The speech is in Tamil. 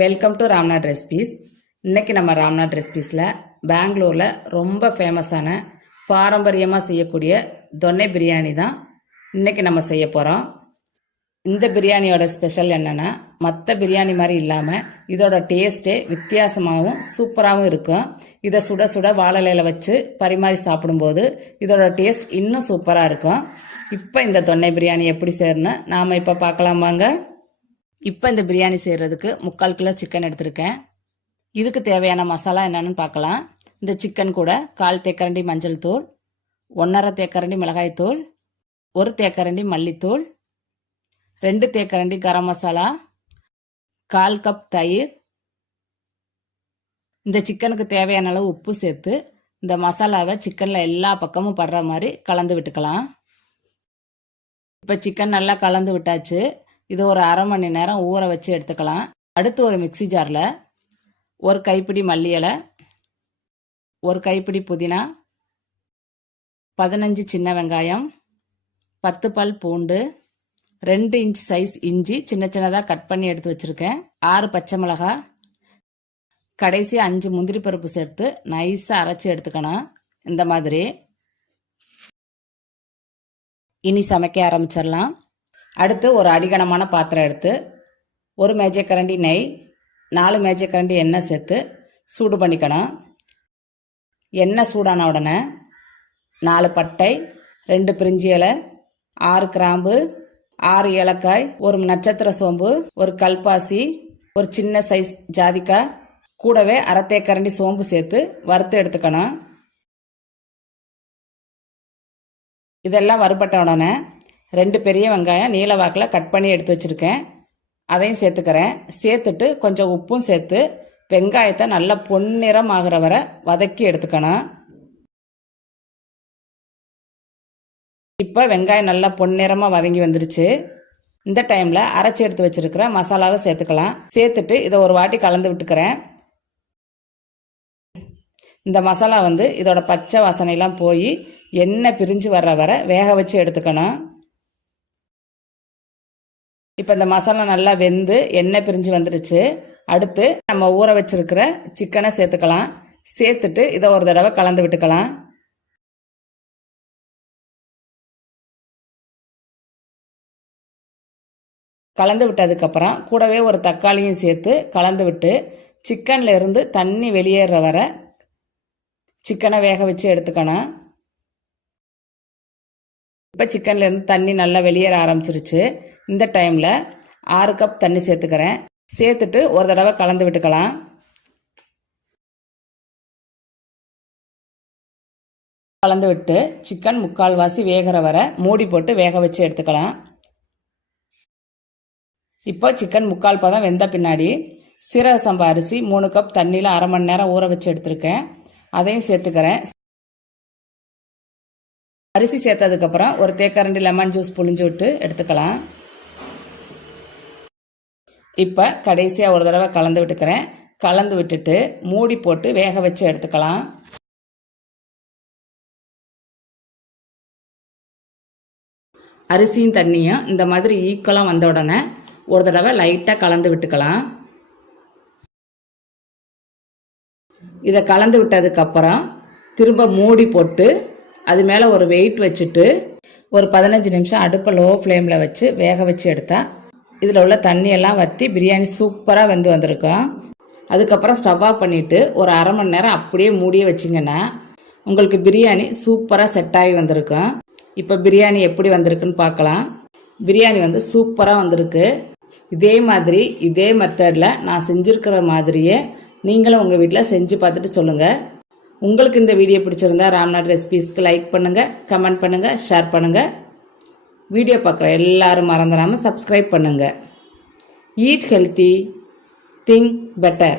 Welcome to Ramnath recipes. இன்னைக்கு நம்ம ராம்நாத் ரெசிபீஸில் பெங்களூரில் ரொம்ப ஃபேமஸான பாரம்பரியமாக செய்யக்கூடிய தொன்னை பிரியாணி தான் இன்னைக்கு நம்ம செய்ய போகிறோம். இந்த பிரியாணியோட ஸ்பெஷல் என்னென்னா, மற்ற பிரியாணி மாதிரி இல்லாமல் இதோட டேஸ்ட்டே வித்தியாசமாகவும் சூப்பராகவும் இருக்கும். இதை சுட சுட வாழலையில் வச்சு பரிமாறி சாப்பிடும்போது இதோட டேஸ்ட் இன்னும் சூப்பராக இருக்கும். இப்போ இந்த தொன்னை பிரியாணி எப்படி செய்யணும்னு நாம் இப்போ பார்க்கலாம் வாங்க. இப்போ இந்த பிரியாணி செய்கிறதுக்கு 3/4 கிலோ சிக்கன் எடுத்திருக்கேன். இதுக்கு தேவையான மசாலா என்னன்னு பார்க்கலாம். இந்த சிக்கன் கூட 1/4 தேக்கரண்டி மஞ்சள் தூள், 1/2 தேக்கரண்டி மிளகாய் தூள், 1 தேக்கரண்டி மல்லித்தூள், 2 தேக்கரண்டி கரம் மசாலா, 1/4 கப் தயிர், இந்த சிக்கனுக்கு தேவையான அளவு உப்பு சேர்த்து இந்த மசாலாவை சிக்கனில் எல்லா பக்கமும் படுற மாதிரி கலந்து விட்டுக்கலாம். இப்போ சிக்கன் நல்லா கலந்து விட்டாச்சு. இது ஒரு அரை மணி நேரம் ஊற வச்சு எடுத்துக்கலாம். அடுத்து ஒரு மிக்சி ஜாரில் 1 கைப்பிடி மல்லி இலை, 1 கைப்பிடி புதினா, 15 சின்ன வெங்காயம், 10 பல் பூண்டு, 2 இன்ச் சைஸ் இஞ்சி சின்ன சின்னதாக கட் பண்ணி எடுத்து வச்சிருக்கேன், 6 பச்சை மிளகாய், கடைசி 5 முந்திரி பருப்பு சேர்த்து நைஸாக அரைச்சி எடுத்துக்கணும். இந்த மாதிரி இனி சமைக்க ஆரம்பிச்சிடலாம். அடுத்து ஒரு அடிகனமான பாத்திரம் எடுத்து 1 மேஜைக்கரண்டி நெய், 4 மேஜைக்கரண்டி எண்ணெய் சேர்த்து சூடு பண்ணிக்கணும். எண்ணெய் சூடான உடனே 4 பட்டை, 2 பிரிஞ்சி இலை, 6 கிராம்பு, 6 ஏலக்காய், 1 நட்சத்திர சோம்பு, 1 கல்பாசி, ஒரு சின்ன சைஸ் ஜாதிக்காய், கூடவே 1/2 தேக்கரண்டி சோம்பு சேர்த்து வறுத்து எடுத்துக்கணும். இதெல்லாம் வறுபட்ட உடனே 2 பெரிய வெங்காயம் நீல வாக்கில் கட் பண்ணி எடுத்து வச்சிருக்கேன், அதையும் சேர்த்துக்கிறேன். சேர்த்துட்டு கொஞ்சம் உப்பும் சேர்த்து வெங்காயத்தை நல்லா பொன்னிறம் ஆகிற வரை வதக்கி எடுத்துக்கணும். இப்போ வெங்காயம் நல்லா பொன்னிறமாக வதங்கி வந்துருச்சு. இந்த டைமில் அரைச்சி எடுத்து வச்சிருக்கிற மசாலாவை சேர்த்துக்கலாம். சேர்த்துட்டு இதை ஒரு வாட்டி கலந்து விட்டுக்கிறேன். இந்த மசாலா இதோட பச்சை வாசனையெல்லாம் போய் எண்ணெய் பிரிஞ்சு வர்ற வரை வேக வச்சு எடுத்துக்கணும். இப்போ இந்த மசாலா நல்லா வெந்து எண்ணெய் பிரிஞ்சு வந்துடுச்சு. அடுத்து நம்ம ஊற வச்சிருக்கிற சிக்கனை சேர்த்துக்கலாம். சேர்த்துட்டு இதை ஒரு தடவை கலந்து விட்டுக்கலாம். கலந்து விட்டதுக்கப்புறம் கூடவே ஒரு தக்காளியும் சேர்த்து கலந்து விட்டு சிக்கன்ல இருந்து தண்ணி வெளியேற வரை சிக்கனை வேக வச்சு எடுத்துக்கணும். இப்போ சிக்கன்ல இருந்து தண்ணி நல்லா வெளியேற ஆரம்பிச்சிருச்சு. இந்த டைமில் 6 கப் தண்ணி சேர்த்துக்கிறேன். சேர்த்துட்டு ஒரு தடவை கலந்து விட்டுக்கலாம். கலந்து விட்டு சிக்கன் 3/4 வாசி வேகிற வரை மூடி போட்டு வேக வச்சு எடுத்துக்கலாம். இப்போ சிக்கன் 3/4 பதம் வெந்த பின்னாடி சீரக சம்பா அரிசி 3 கப் தண்ணியில் அரை மணி நேரம் ஊற வச்சு எடுத்திருக்கேன், அதையும் சேர்த்துக்கிறேன். அரிசி சேர்த்ததுக்கப்புறம் 1 தேக்கரண்டி லெமன் ஜூஸ் புழிஞ்சு விட்டு எடுத்துக்கலாம். இப்போ கடைசியாக ஒரு தடவை கலந்து விட்டுக்கிறேன். கலந்து விட்டுட்டு மூடி போட்டு வேக வச்சு எடுத்துக்கலாம். அரிசியும் தண்ணியும் இந்த மாதிரி ஈக்குவலாக வந்த உடனே ஒரு தடவை லைட்டாக கலந்து விட்டுக்கலாம். இதை கலந்து விட்டதுக்கப்புறம் திரும்ப மூடி போட்டு அது மேலே ஒரு வெயிட் வச்சுட்டு ஒரு 15 நிமிஷம் அடுப்பை லோ ஃப்ளேமில் வச்சு வேக வச்சு எடுத்தால் இதில் உள்ள தண்ணியெல்லாம் வற்றி பிரியாணி சூப்பராக வெந்து வந்திருக்கும். அதுக்கப்புறம் ஸ்டவ் ஆஃப் பண்ணிவிட்டு ஒரு அரை மணி நேரம் அப்படியே மூடியே வச்சிங்கன்னா உங்களுக்கு பிரியாணி சூப்பராக செட் ஆகி வந்திருக்கும். இப்போ பிரியாணி எப்படி வந்திருக்குன்னு பார்க்கலாம். பிரியாணி சூப்பராக வந்திருக்கு. இதே மாதிரி இதே மெத்தடில் நான் செஞ்சுருக்கிற மாதிரியே நீங்களும் உங்கள் வீட்டில் செஞ்சு பார்த்துட்டு சொல்லுங்கள். உங்களுக்கு இந்த வீடியோ பிடிச்சிருந்தா ராம்நாத் ரெசிபீஸ்க்கு லைக் பண்ணுங்கள், கமெண்ட் பண்ணுங்கள், ஷேர் பண்ணுங்கள். வீடியோ பார்க்குற எல்லாரும் மறந்துடாமல் சப்ஸ்கிரைப் பண்ணுங்கள். Eat healthy, think better.